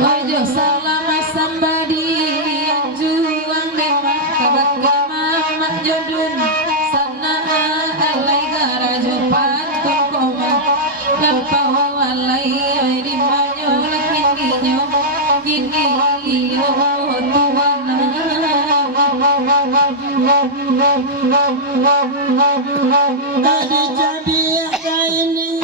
Ojo salama sambadi yang juang dema kabagama mak jodun sana alai garajo pantun koma lampa walai oi di banyo lakinyo kini iyo tuana tadi jadi ada ini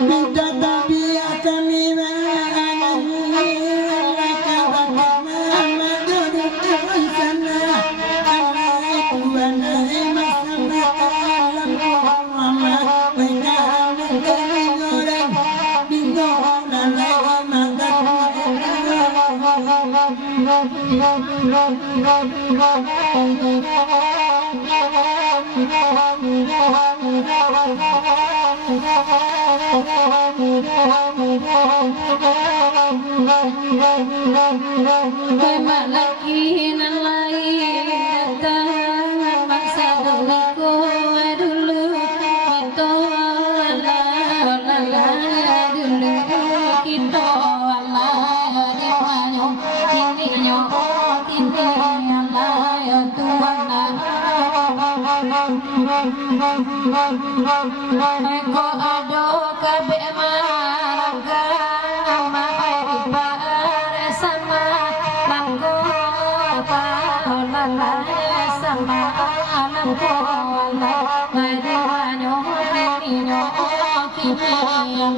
minta tabiat kami memang lagi nan lain datang masa dulu dulu kita dulu kita di mana kini Allah Tuhan ko ado kabe maraga ama ibare sama langko palala sama langko wala mari wanyo menino kini Allah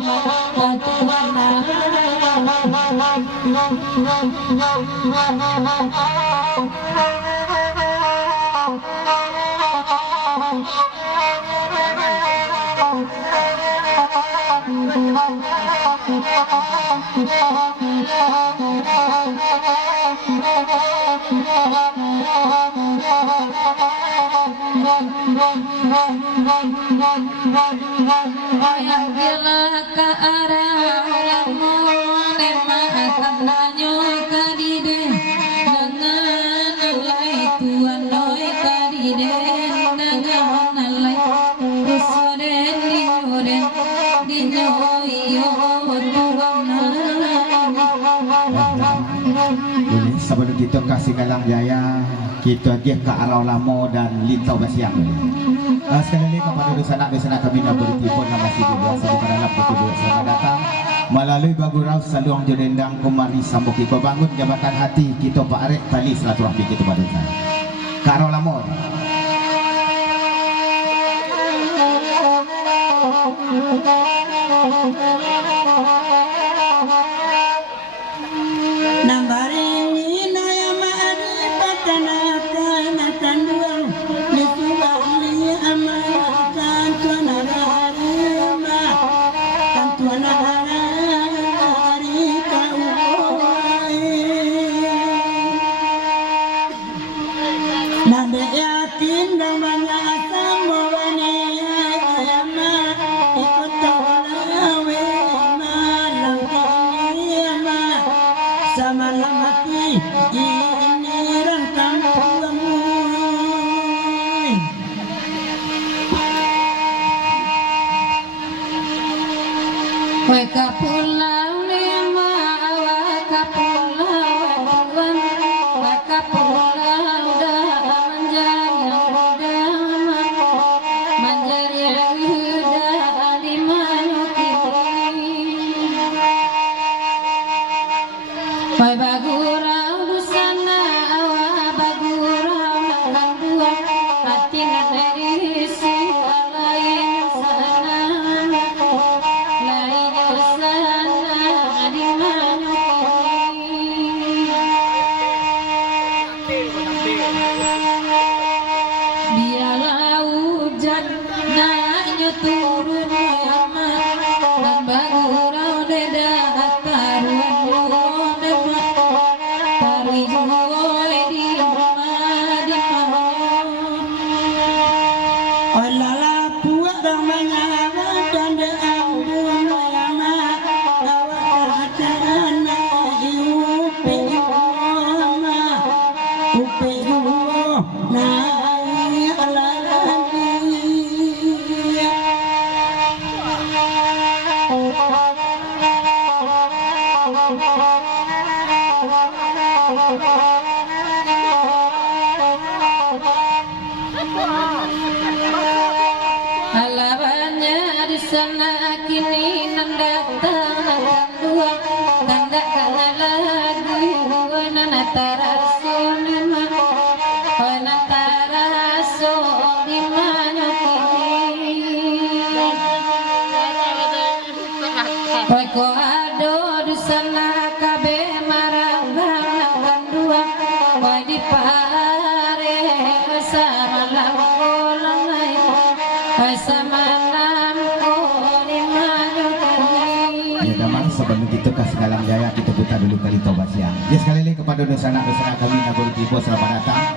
Ayah ke arah lamu nema akan lanyo kadide dengan alai tuan noi kadide dengan alai usuren dinyoyo tuan sebelum kita kasih kalang jaya kita dia ke arah lamo dan litau basiang. Sekali lagi kepada dosa kami nak bertipu nama si biasa bukan dalam bertipu selamat datang melalui bagurau saluang jodendang kemari sambung kita bangun jabatan hati kita Pak Arek tali silaturahmi kita pada ke arah lamo Kowe kapulau lima kapulau tuan kapulau dah manjari udah di mana kini kowe bagurau dusana bagurau makan dua hati dari si lain sana biarlah hujan naiknya turun amat dan bagurau deda taruhan tari juoi di Olala puak ramanya dan de ambun yama awak katana upe na alala halawannya di sana kini datang dua tanda kalah lagi nana tarasun nana tarasun di mana kini kowe ko ado di sana kabe marang dua kowe di pare sama langkolang sama Ya damang sebelum kita kasih kalang jaya kita buka dulu kali tobat siang. Ya sekali lagi kepada dosa anak kami Nagori Tibo selamat datang.